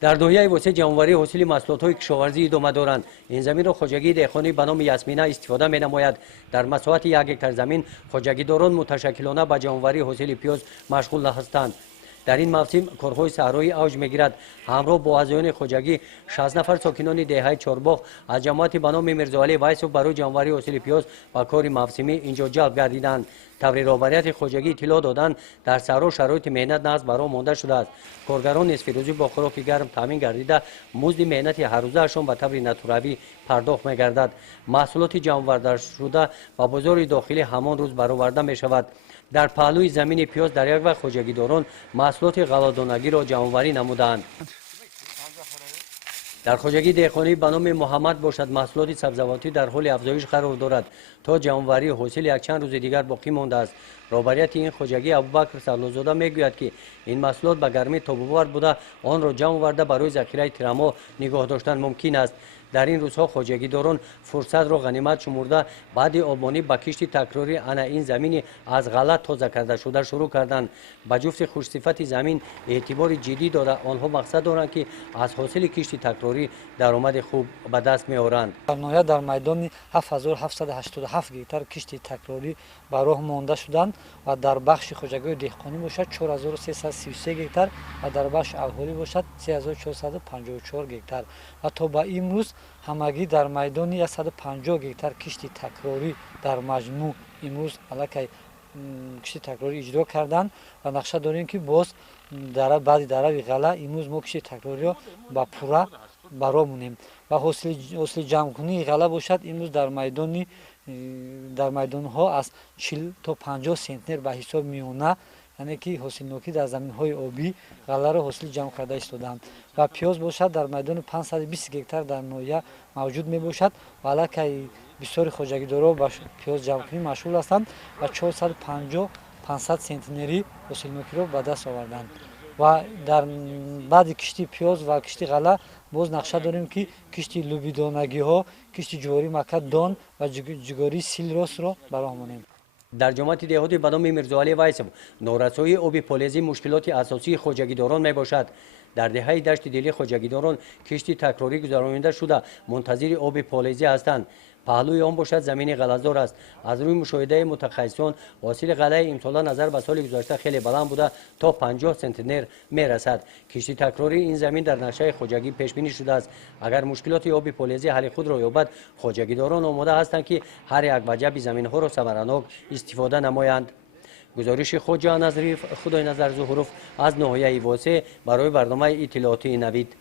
در دهه وسطی جمع‌آوری حاصل محصولات کشاورزی ادامه دارند. این زمین را خواجگی دهقانی به نام یاسمینه استفاده می‌نماید. در مساحت 1 هکتار زمین خواجگیداران متشکلانه به جمع‌آوری حاصل پیاز مشغول هستند. در این موسم کارهای صحرایی اوج می‌گیرد. همراه با اعضایان خواجگی 60 نفر ساکنان دهه چهارباغ از جماعت به نام میرزاعلی ویسوف برای جمع‌آوری حاصل پیاز و کار موسمی اینجا جلب گردیدند. طور رهبریت خواجگی اطلاع دادند در صحرا شرایط مهنت نقض برای مانده شده است. کارگران نصف روزی با خوراک گرم تامین گردیده مزد مهنت هر روزه‌شان به طور ناتوری پرداخت می‌گردد. محصولات جمع‌آورده شده و بازار داخلی همان روز برآورده می‌شود. در پهلوی زمین پیاز در یک وقت خواجگیداران محصولات غله‌دانگی را جمع‌آوری نمودند. در خواجگی دهقانی به نام محمد باشد محصولات سبزیجاتی در حال افزایش قرار دارد تا جمع‌آوری حاصل یک چند روز دیگر باقی مانده است. رهبریت این خواجگی ابوبکر سلوزاده میگوید که این محصولات به گرمی تاب‌آور بوده آن را جمع آورده برای ذخیره ترما نگاه داشتن ممکن است. در این روزها خواجگیداران فرصت را غنیمت شمرده بعد آبانی به کشت تکراری این زمین از غلط تازه کرده شده شروع کردند. به جفت خوشصفت زمین اعتبار جدی داده آنها مقصد دارند که از حاصل کشت تکراری درآمد خوب به دست می‌آورند. در میدان 7787 گیتار کشت تکراری به راه مانده شدند و در بخش خواجگی دهقانی باشد 4333 گیتار و در بخش اهالی باشد 3454 گیتار و تا به امروز همگی در میدان 150 گیتار کشت تکراری در مجموع امروز علاقه کشت تکراری اجرا کردند و نقشه داریم که باز در بعد در غله امروز ما کشت تکراری را با پورا برا مونیم و حاصل جمع کنی غله باشد امروز در میدان ها از 40 تا 50 سنتنر به حساب میونه، یعنی که حاصل نوکی در زمین های آبی غله را حاصل جمع کرده ایستادند و پیاز باشد در میدان 520 گیتار در ناحیه موجود می باشد و علاقه بسیار خواجگیدارا با پیاز جمع کنی مشغول هستند و 450 500 سنتنری حاصل نوکی را به دست آوردند و در بعد کشتی پیاز و کشتی غله باز نقشه داریم که کشتی لوبیدانگی ها کشتی جواری مکد دان و جگاری سیل راست را براه مانیم. در جماعت دهاتی به نام میرزاعلی ویسوف نارسایی آب پالیزی مشکلات اساسی خواجگیداران می باشد. در دهه دشت دلی خواجگیداران کشتی تکراری گذرانده شده منتظر آب پالیزی هستند. پهلوی آن باشد زمین غله‌زار است. از روی مشاهده متخصصان حاصل غله امسال نظر به سال گذشته خیلی بلند بوده تا 50 سنتنر میرسد. کشتی تکراری این زمین در نقشه خواجگی پیش بینی شده است. اگر مشکلات آب پالیزی حل خود را یابد خواجگیداران آماده هستند که هر یک وجب زمین ها را ثمرناک استفاده نمایند. گزارش خواجه نظریف خدای نظر ظهروف از ناحیه واسه برای برنامه اطلاعاتی نوید.